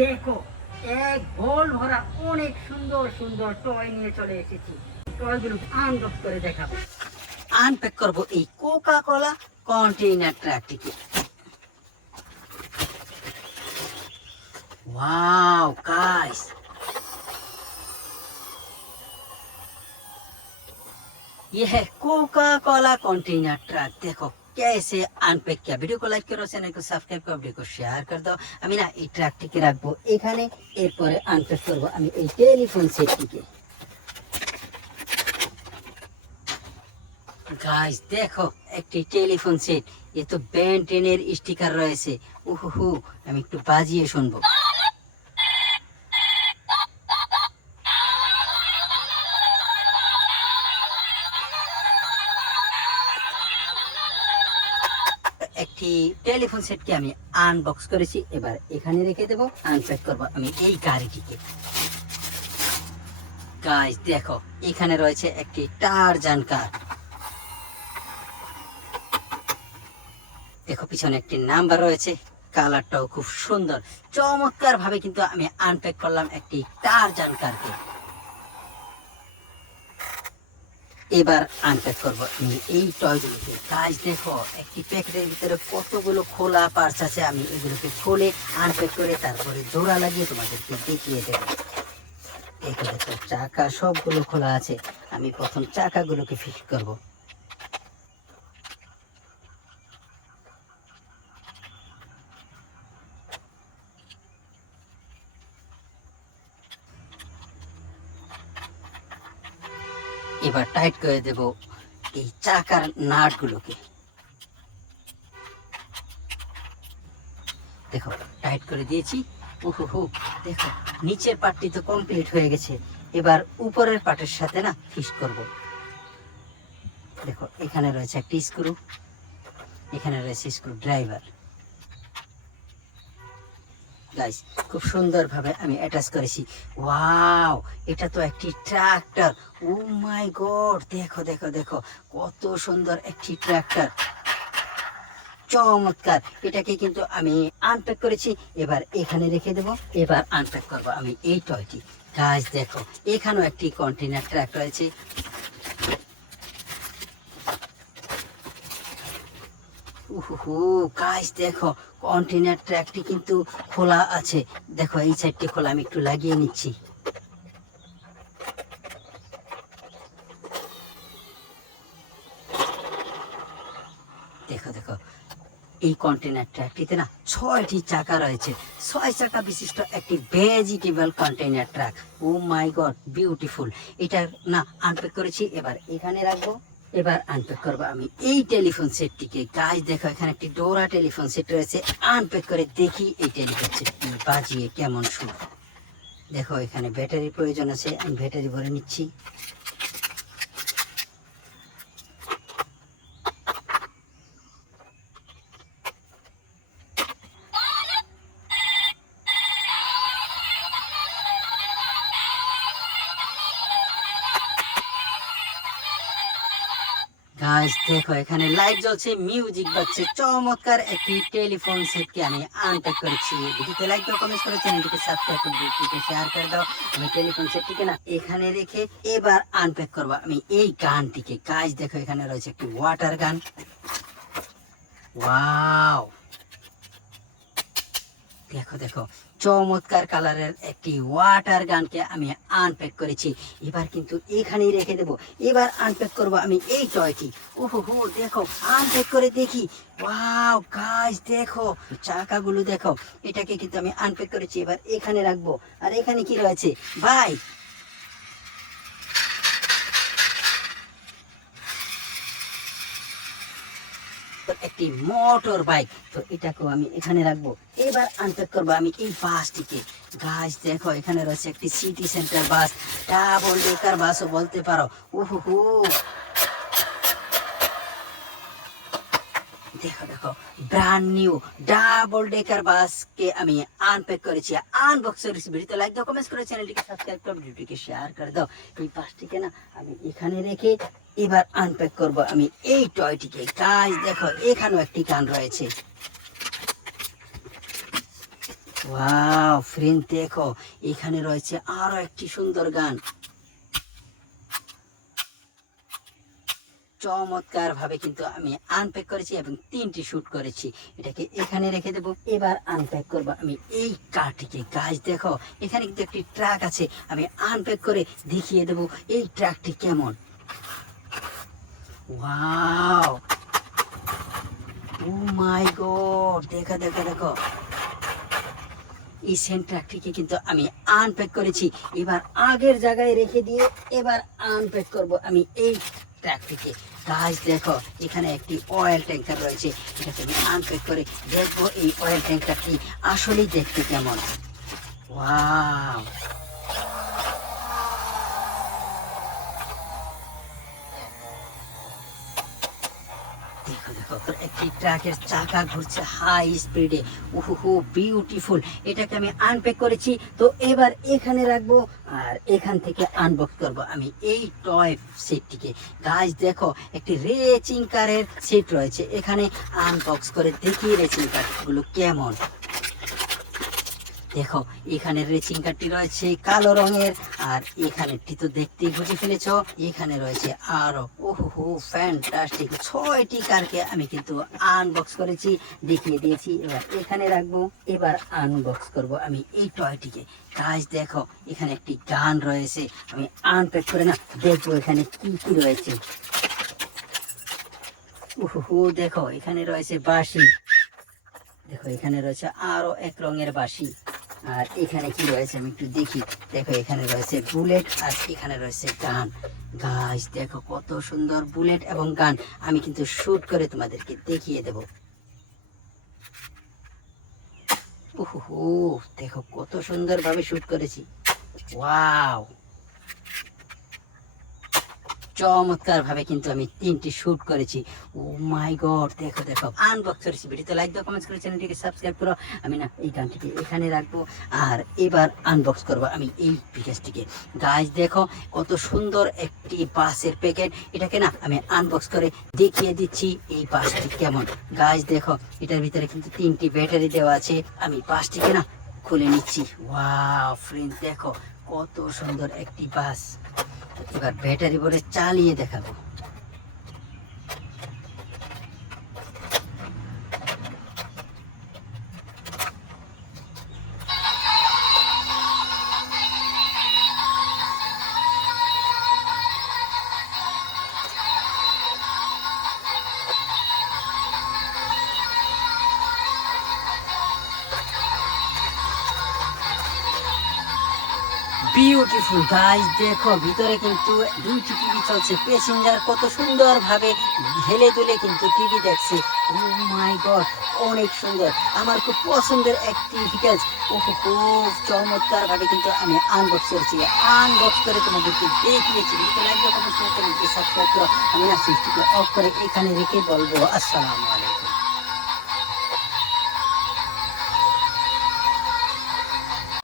দেখো, এক বল ভরা অনেক সুন্দর সুন্দর টয় নিয়ে চলে এসেছি। টয়গুলো আনবক্স করে দেখাবো। আনপ্যাক করবো এই কোকা কোলা কন্টেইনার ট্রাকটিকে। ওয়াও গাইস, ये है कोका कोला कंटेनर ट्रक। देखो कैसे अनपैक किया। ভিডিও को লাইক করো, চ্যানেল को সাবস্ক্রাইব করো, ভিডিও को শেয়ার করে দাও। আমি না এই ট্রাকটিকে রাখবো এখানে, এরপরে আনপ্যাক করব আমি এই টেলিফোন সেটটিকে। গাইস দেখো, একটি টেলিফোন সেট। এ তো বেন 10 এর স্টিকার রয়েছে। উহু, আমি একটু বাজিয়ে শুনবো। একটি টেলিফোন সেটকে আমি আনবক্স করেছি, এবার এখানে রেখে দেব। আনপ্যাক করব আমি এই গাড়িটিকে। গাইস দেখো, এখানে রয়েছে একটি টারজান কার। দেখো পিছনে একটি নাম্বার রয়েছে, কালারটাও খুব সুন্দর। চমৎকার ভাবে কিন্তু আমি আনপ্যাক করলাম একটি টারজান কারকে। এবার আনপ্যাক করবো আমি এই টয়গুলোকে। গাইস দেখো, একটি প্যাকেটের ভিতরে কতগুলো খোলা পার্টস আছে। আমি এগুলোকে খুলে আনপ্যাক করে তারপরে জোড়া লাগিয়ে তোমাদেরকে দেখিয়ে দেব। দেখো দেখো, চাকা সবগুলো খোলা আছে। আমি প্রথম চাকাগুলোকে ফিট করব। এবার টাইট করে দেব এই চাকার নাটগুলোকে। দেখো টাইট করে দিয়েছি। ওহো, দেখো নিচের পার্টটি তো কমপ্লিট হয়ে গেছে। এবার উপরের পার্টের সাথে না ফিক্স করব। দেখো এখানে রয়েছে একটি স্ক্রু, এখানে রয়েছে স্ক্রু ড্রাইভার। গাইস খুব সুন্দরভাবে আমি অ্যাটাচ করেছি। ওয়াও, এটা তো একটি ট্রাক্টর। ও মাই গড, দেখো দেখো দেখো, কত সুন্দর একটি ট্রাক্টর। চমৎকার। এটাকে কিন্তু আমি আনপ্যাক করেছি, এবার এখানে রেখে দেব। এবার আনপ্যাক করব আমি এই টয়টি। গাইস দেখো, এখানেও একটি কন্টেইনার ট্রাক রয়েছে। গাইস দেখো, কন্টেইনার ট্র্যাকটি কিন্তু খোলা আছে। দেখো এই সাইডটি খোলা, আমি একটু লাগিয়ে নিচ্ছি। দেখো দেখো, এই কন্টেইনার ট্র্যাকটিতে না 6টি চাকা রয়েছে। 6 চাকা বিশিষ্ট একটি ভেজিটেবল কন্টেইনার ট্রাক। ও মাই গড, বিউটিফুল। এটা না আনপ্যাক করেছি, এবার এখানে রাখবো। এবার আনপ্যাক করবো আমি এই টেলিফোন সেটটিকে। গাইস দেখো, এখানে একটি ডোরা টেলিফোন সেট রয়েছে। আনপ্যাক করে দেখি এই টেলিফোন সেটটি বাজিয়ে কেমন শুনে। দেখো এখানে ব্যাটারি প্রয়োজন আছে, আমি ব্যাটারি ভরে নিচ্ছি। গাইস দেখো, এখানে লাইট জ্বলছে, মিউজিক বাজছে। চমৎকার একটি টেলিফোন সেটকে আমি আনপ্যাক করেছি। ভিডিওতে লাইক দাও, কমেন্ট করো, চ্যানেলটিকে সাবস্ক্রাইব করো, ভিডিওটিকে শেয়ার করে দাও। আমি টেলিফোন সেটটিকে না এখানে রেখে এবার আনপ্যাক করব আমি এই গানটিকে। গাইস দেখো, এখানে রয়েছে একটি ওয়াটার গান। ওয়াও, দেখো দেখো, চমৎকার কালারের একটি ওয়াটার গানকে আমি আনপ্যাক করেছি। এবার কিন্তু এখানেই রেখে দেব। এবার আনপ্যাক করব আমি এই টয়টি। ওহো, দেখো আনপ্যাক করে দেখি। ওয়াও গাইস দেখো, চাকাগুলো দেখো। এটাকে কিন্তু আমি আনপ্যাক করেছি, এবার এখানে রাখবো। আর এখানে কি রয়েছে ভাই? একটি মোটর বাইক। তো এটাকেও আমি এখানে রাখবো। এবার আনপ্যাক করবো আমি এই বাসটিকে। গাইস দেখো, এখানে রয়েছে একটি city centre bus, double decker বাসও বলতে পারো। উহু, দেখো দেখো, ব্র্যান্ড নিউ ডাবল ডেকার বাসকে আমি আনপ্যাক করেছি, আনবক্স করেছি। ভিডিওতে লাইক দাও, কমেন্ট করে, চ্যানেলটিকে সাবস্ক্রাইব করো, ভিডিওটিকে শেয়ার করে দাও। এই বাসটিকে না আমি এখানে রেখে এবার আনপ্যাক করব আমি এই টয়টিকে। গাইস দেখো, এখানেও একটি কান রয়েছে। ওয়াও ফ্রেন্ড দেখো, এখানে রয়েছে আরো একটি সুন্দর গান। চমৎকার ভাবে কিন্তু আমি আনপ্যাক করেছি এবং 3টি শুট করেছি। এটাকে এখানে রেখে দেবো। এবার আনপ্যাক করব আমি এই কারটিকে। গাইস দেখো, এখানে কিন্তু একটি ট্রাক আছে, আমি আনপ্যাক করে দেখিয়ে দেবো এই ট্রাকটি কেমন। ওয়াও, ও মাই গড, দেখো দেখো দেখো, এই সেম ট্রাকটিকে কিন্তু আমি আনপ্যাক করেছি। এবার আগের জায়গায় রেখে দিয়ে এবার আনপ্যাক করব আমি এই ট্রাকটিকে। গাইস দেখো, এখানে একটি অয়েল ট্যাঙ্কার রয়েছে, এটাকে আমি আনপ্যাক করে দেখবো এই অয়েল ট্যাঙ্কারটি আসলেই দেখতে কেমন। ওয়াও, দেখো দেখো, একটি ট্রাকের চাকা ঘুরছে হাই স্পিডে। ওহো বিউটিফুল। এটাকে আমি আনপ্যাক করেছি, তো এবার এখানে রাখবো আর এখান থেকে আনবক্স করব আমি এই টয় সেটটিকে। গাইস দেখো, একটি রেসিং কারের সেট রয়েছে, এখানে আনবক্স করে দেখি রেসিং কারগুলো কেমন। দেখো, এখানে রেসিং কারটি রয়েছে কালো রঙের, আর এখানেরটি তো দেখতেই বুঝে ফেলেছো, এখানে রয়েছে আরো ওহো ফ্যান্টাস্টিক 6টি কারকে আমি কিন্তু আনবক্স করেছি, দেখিয়ে দিয়েছি। এবার এখানে রাখবো, এবার আনবক্স করব আমি এই টয়টিকে। গাইস দেখো, এখানে একটি গান রয়েছে, আমি আনপ্যাক করে না দেখবো এখানে কি কি রয়েছে। ওহো দেখো, এখানে রয়েছে বাঁশি, দেখো এখানে রয়েছে আরো এক রঙের বাঁশি। আর এখানে কি রয়েছে আমি একটু দেখি। দেখো, এখানে রয়েছে বুলেট আর এখানে রয়েছে গান। গাইস দেখো, কত সুন্দর বুলেট এবং গান, আমি কিন্তু শুট করে তোমাদেরকে দেখিয়ে দেব। ওহো দেখো, কত সুন্দর ভাবে শুট করেছি। ওয়াও, চমৎকার ভাবে কিন্তু আমি 3টি শুট করেছি। ও মাই গড, দেখো দেখো, আনবক্স করেছি। ভিডিওতে লাইক দাও, কমেন্টস করে চ্যানেলটিকে সাবস্ক্রাইব করো। আমি না এই গানটিকে এখানে রাখবো আর এবার আনবক্স করব আমি এই প্যাকেজটিকে। গাইস দেখো, কত সুন্দর একটি বাসের প্যাকেট, এটাকে না আমি আনবক্স করে দেখিয়ে দিচ্ছি এই বাসটি কেমন। গাইস দেখো, এটার ভিতরে কিন্তু 3টি ব্যাটারি দেওয়া আছে, আমি বাসটিকে না খুলে নিচ্ছি। ওয়াও ফ্রেন্ড দেখো, কত সুন্দর একটি বাস। এবার ব্যাটারি ভরে চালিয়ে দেখাবো। বিউটিফুল। গাইস দেখো, ভিতরে কিন্তু 2টি টিভি চলছে, প্যাসেঞ্জার কত সুন্দর ভাবে হেলে দুলে কিন্তু টিভি দেখছে। ও মাই গড, অনেক সুন্দর, আমার খুব পছন্দের একটি ভিডিও। ওহো চমৎকার ভাবে কিন্তু আমি আনবক্স করেছি, আনবক্স করে তোমাদেরকে দেখিয়েছি। লাইক দাও, কমেন্ট করে সাবস্ক্রাইব করো। আমি না সুইচটিকে অফ করে এখানে রেখে বলবো আসসালামু আলাইকুম।